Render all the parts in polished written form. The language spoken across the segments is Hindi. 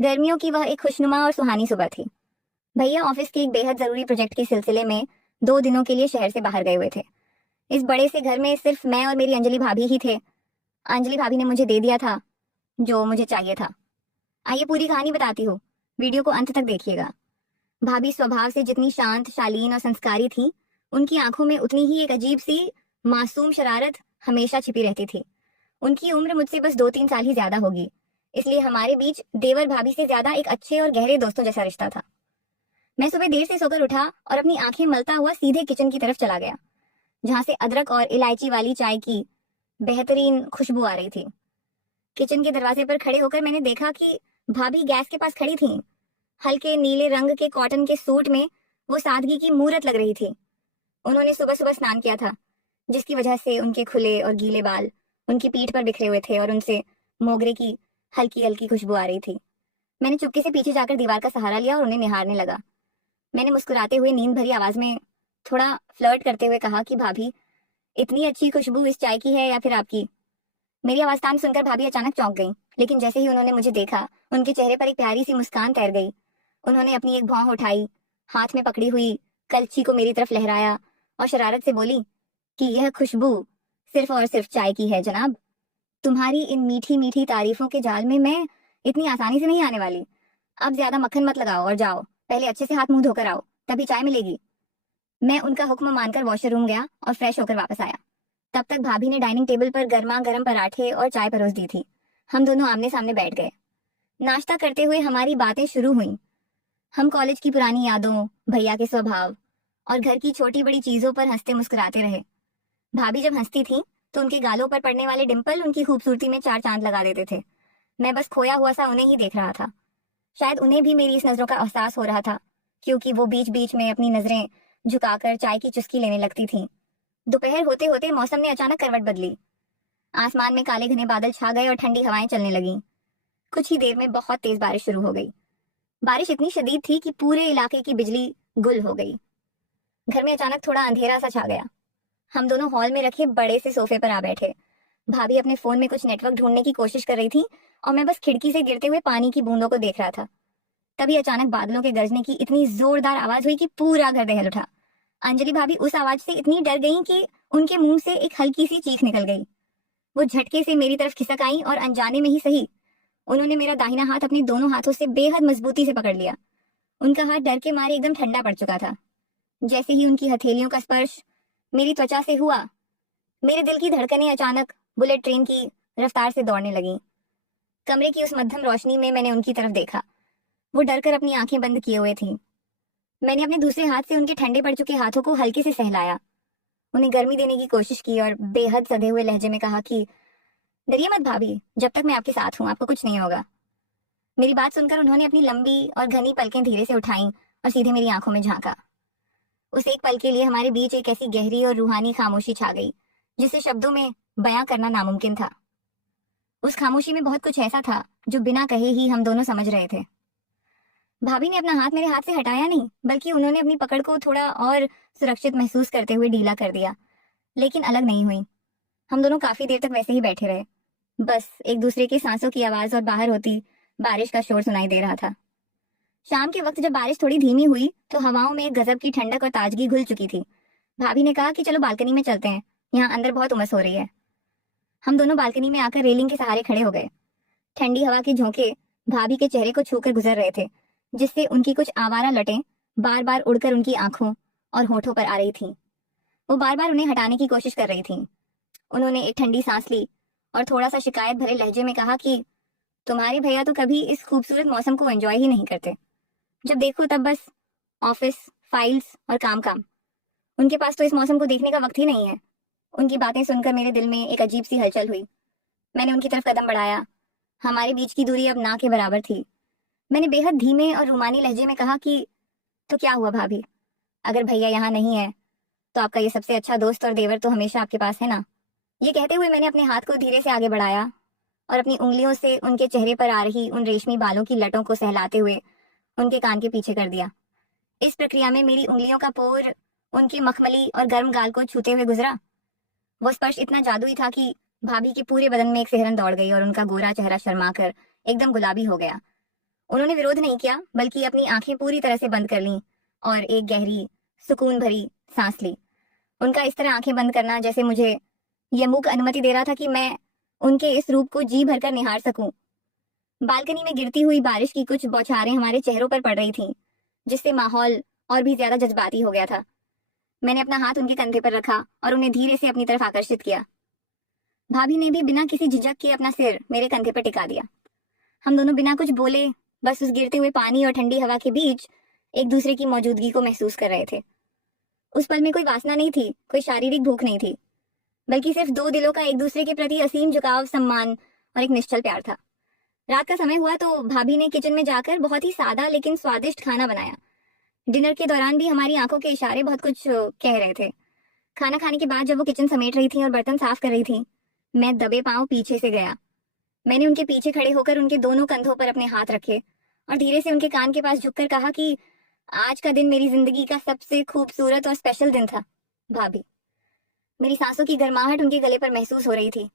गर्मियों की वह एक खुशनुमा और सुहानी सुबह थी। भैया ऑफिस के एक बेहद जरूरी प्रोजेक्ट के सिलसिले में 2 दिनों के लिए शहर से बाहर गए हुए थे। इस बड़े से घर में सिर्फ मैं और मेरी अंजलि भाभी ही थे। अंजलि भाभी ने मुझे दे दिया था जो मुझे चाहिए था। आइए पूरी कहानी बताती हूँ, वीडियो को अंत तक देखिएगा। भाभी स्वभाव से जितनी शांत, शालीन और संस्कारी थी, उनकी आंखों में उतनी ही एक अजीब सी मासूम शरारत हमेशा छिपी रहती थी। उनकी उम्र मुझसे बस 2-3 साल ही ज्यादा होगी, इसलिए हमारे बीच देवर भाभी से ज्यादा एक अच्छे और गहरे दोस्तों जैसा रिश्ता था। मैं सुबह देर से सोकर उठा और अपनी आंखें मलता हुआ सीधे किचन की तरफ चला गया, जहां से अदरक और इलायची वाली चाय की बेहतरीन खुशबू आ रही थी। किचन के दरवाजे पर खड़े होकर मैंने देखा कि भाभी गैस के पास खड़ी थी। हल्के नीले रंग के कॉटन के सूट में वो सादगी की मूरत लग रही थी। उन्होंने सुबह सुबह स्नान किया था, जिसकी वजह से उनके खुले और गीले बाल उनकी पीठ पर बिखरे हुए थे और उनसे मोगरे की हल्की हल्की खुशबू आ रही थी। मैंने चुपके से पीछे जाकर दीवार का सहारा लिया और उन्हें निहारने लगा। मैंने मुस्कुराते हुए नींद भरी आवाज में थोड़ा फ्लर्ट करते हुए कहा कि भाभी, इतनी अच्छी खुशबू इस चाय की है या फिर आपकी? मेरी आवाज तान सुनकर भाभी अचानक चौंक गई, लेकिन जैसे ही उन्होंने मुझे देखा, उनके चेहरे पर एक प्यारी सी मुस्कान तैर गई। उन्होंने अपनी एक भौं उठाई, हाथ में पकड़ी हुई कलछी को मेरी तरफ लहराया और शरारत से बोली कि यह खुशबू सिर्फ और सिर्फ चाय की है जनाब। तुम्हारी इन मीठी मीठी तारीफों के जाल में मैं इतनी आसानी से नहीं आने वाली। अब ज्यादा मक्खन मत लगाओ और जाओ, पहले अच्छे से हाथ मुंह धोकर आओ, तभी चाय मिलेगी। मैं उनका हुक्म मानकर वॉशरूम गया और फ्रेश होकर वापस आया। तब तक भाभी ने डाइनिंग टेबल पर गर्मा गर्म पराठे और चाय परोस दी थी। हम दोनों आमने सामने बैठ गए। नाश्ता करते हुए हमारी बातें शुरू हुई। हम कॉलेज की पुरानी यादों, भैया के स्वभाव और घर की छोटी बड़ी चीजों पर हंसते मुस्कुराते रहे। भाभी जब हंसती थी तो उनके गालों पर पड़ने वाले डिंपल उनकी खूबसूरती में 4 चांद लगा देते थे। मैं बस खोया हुआ सा उन्हें ही देख रहा था। शायद उन्हें भी मेरी इस नजरों का एहसास हो रहा था, क्योंकि वो बीच बीच में अपनी नजरें झुकाकर चाय की चुस्की लेने लगती थीं। दोपहर होते होते मौसम ने अचानक करवट बदली। आसमान में काले घने बादल छा गए और ठंडी हवाएं चलने लगीं। कुछ ही देर में बहुत तेज बारिश शुरू हो गई। बारिश इतनी शदीद थी कि पूरे इलाके की बिजली गुल हो गई। घर में अचानक थोड़ा अंधेरा सा छा गया। हम दोनों हॉल में रखे बड़े से सोफे पर आ बैठे। भाभी अपने फोन में कुछ नेटवर्क ढूंढने की कोशिश कर रही थी और मैं बस खिड़की से गिरते हुए पानी की बूंदों को देख रहा था। तभी अचानक बादलों के गरजने की इतनी जोरदार आवाज हुई कि पूरा घर दहल उठा। अंजलि भाभी उस आवाज से इतनी डर गईं कि उनके मुंह से एक हल्की सी चीख निकल गई। वो झटके से मेरी तरफ खिसक आई और अनजाने में ही सही, उन्होंने मेरा दाहिना हाथ अपने दोनों हाथों से बेहद मजबूती से पकड़ लिया। उनका हाथ डर के मारे एकदम ठंडा पड़ चुका था। जैसे ही उनकी हथेलियों का स्पर्श मेरी त्वचा से हुआ, मेरे दिल की धड़कनें अचानक बुलेट ट्रेन की रफ्तार से दौड़ने लगीं। कमरे की उस मध्यम रोशनी में मैंने उनकी तरफ देखा। वो डरकर अपनी आंखें बंद किए हुए थीं। मैंने अपने दूसरे हाथ से उनके ठंडे पड़ चुके हाथों को हल्के से सहलाया, उन्हें गर्मी देने की कोशिश की और बेहद सधे हुए लहजे में कहा कि डरिए मत भाभी, जब तक मैं आपके साथ हूं आपको कुछ नहीं होगा। मेरी बात सुनकर उन्होंने अपनी लंबी और घनी पलकें धीरे से उठाईं और सीधे मेरी आंखों में झांका। उस एक पल के लिए हमारे बीच एक ऐसी गहरी और रूहानी खामोशी छा गई जिसे शब्दों में बयां करना नामुमकिन था। उस खामोशी में बहुत कुछ ऐसा था जो बिना कहे ही हम दोनों समझ रहे थे। भाभी ने अपना हाथ मेरे हाथ से हटाया नहीं, बल्कि उन्होंने अपनी पकड़ को थोड़ा और सुरक्षित महसूस करते हुए ढीला कर दिया, लेकिन अलग नहीं हुई। हम दोनों काफी देर तक वैसे ही बैठे रहे। बस एक दूसरे की सांसों की आवाज और बाहर होती बारिश का शोर सुनाई दे रहा था। शाम के वक्त जब बारिश थोड़ी धीमी हुई तो हवाओं में एक गजब की ठंडक और ताजगी घुल चुकी थी। भाभी ने कहा कि चलो बालकनी में चलते हैं, यहाँ अंदर बहुत उमस हो रही है। हम दोनों बालकनी में आकर रेलिंग के सहारे खड़े हो गए। ठंडी हवा के झोंके भाभी के चेहरे को छूकर गुजर रहे थे, जिससे उनकी कुछ आवारा लटें बार बार उड़कर उनकी आंखों और होठों पर आ रही थीं। वो बार बार उन्हें हटाने की कोशिश कर रही थीं। उन्होंने एक ठंडी सांस ली और थोड़ा सा शिकायत भरे लहजे में कहा कि तुम्हारे भैया तो कभी इस खूबसूरत मौसम को एंजॉय ही नहीं करते। जब देखो तब बस ऑफिस, फाइल्स और काम काम। उनके पास तो इस मौसम को देखने का वक्त ही नहीं है। उनकी बातें सुनकर मेरे दिल में एक अजीब सी हलचल हुई। मैंने उनकी तरफ कदम बढ़ाया। हमारे बीच की दूरी अब ना के बराबर थी। मैंने बेहद धीमे और रूमानी लहजे में कहा कि तो क्या हुआ भाभी, अगर भैया यहाँ नहीं है तो आपका ये सबसे अच्छा दोस्त और देवर तो हमेशा आपके पास है ना। ये कहते हुए मैंने अपने हाथ को धीरे से आगे बढ़ाया और अपनी उंगलियों से उनके चेहरे पर आ रही उन रेशमी बालों की लटों को सहलाते हुए उनके कान के पीछे कर दिया। इस प्रक्रिया में मेरी उंगलियों का पोर उनकी मखमली और गर्म गाल को छूते हुए गुजरा। वो स्पर्श इतना जादुई था कि भाभी के पूरे बदन में एक सिहरन दौड़ गई और उनका गोरा चेहरा शर्मा कर एकदम गुलाबी हो गया। उन्होंने विरोध नहीं किया, बल्कि अपनी आंखें पूरी तरह से बंद कर लीं और एक गहरी सुकून भरी सांस ली। उनका इस तरह आंखें बंद करना जैसे मुझे यह मूक अनुमति दे रहा था कि मैं उनके इस रूप को जी भरकर निहार सकूं। बालकनी में गिरती हुई बारिश की कुछ बौछारें हमारे चेहरों पर पड़ रही थीं, जिससे माहौल और भी ज्यादा जज्बाती हो गया था। मैंने अपना हाथ उनके कंधे पर रखा और उन्हें धीरे से अपनी तरफ आकर्षित किया। भाभी ने भी बिना किसी झिझक के अपना सिर मेरे कंधे पर टिका दिया। हम दोनों बिना कुछ बोले बस उस गिरते हुए पानी और ठंडी हवा के बीच एक दूसरे की मौजूदगी को महसूस कर रहे थे। उस पल में कोई वासना नहीं थी, कोई शारीरिक भूख नहीं थी, बल्कि सिर्फ दो दिलों का एक दूसरे के प्रति असीम झुकाव, सम्मान और एक निश्चल प्यार था। रात का समय हुआ तो भाभी ने किचन में जाकर बहुत ही सादा लेकिन स्वादिष्ट खाना बनाया। डिनर के दौरान भी हमारी आंखों के इशारे बहुत कुछ कह रहे थे। खाना खाने के बाद जब वो किचन समेट रही थी और बर्तन साफ कर रही थी, मैं दबे पांव पीछे से गया। मैंने उनके पीछे खड़े होकर उनके दोनों कंधों पर अपने हाथ रखे और धीरे से उनके कान के पास झुककर कहा कि आज का दिन मेरी जिंदगी का सबसे खूबसूरत और स्पेशल दिन था भाभी। मेरी सांसों की गर्माहट उनके गले पर महसूस हो रही थी।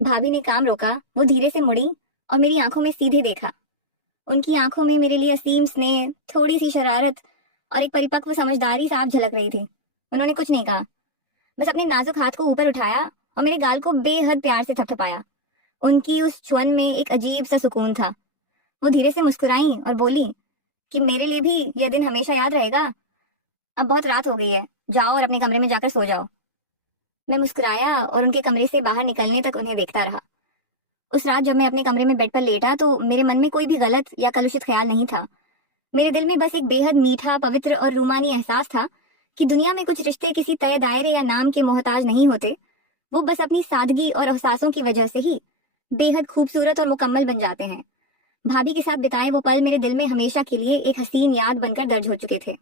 भाभी ने काम रोका, वो धीरे से मुड़ी और मेरी आंखों में सीधे देखा। उनकी आंखों में मेरे लिए असीम स्नेह, थोड़ी सी शरारत और एक परिपक्व समझदारी साफ झलक रही थी। उन्होंने कुछ नहीं कहा, बस अपने नाजुक हाथ को ऊपर उठाया और मेरे गाल को बेहद प्यार से थपथपाया। उनकी उस छुअन में एक अजीब सा सुकून था। वो धीरे से मुस्कुराई और बोली कि मेरे लिए भी यह दिन हमेशा याद रहेगा। अब बहुत रात हो गई है, जाओ और अपने कमरे में जाकर सो जाओ। मैं मुस्कुराया और उनके कमरे से बाहर निकलने तक उन्हें देखता रहा। उस रात जब मैं अपने कमरे में बेड पर लेटा तो मेरे मन में कोई भी गलत या कलुषित ख्याल नहीं था। मेरे दिल में बस एक बेहद मीठा, पवित्र और रूमानी एहसास था कि दुनिया में कुछ रिश्ते किसी तय दायरे या नाम के मोहताज नहीं होते। वो बस अपनी सादगी और एहसासों की वजह से ही बेहद खूबसूरत और मुकम्मल बन जाते हैं। भाभी के साथ बिताए वो पल मेरे दिल में हमेशा के लिए एक हसीन याद बनकर दर्ज हो चुके थे।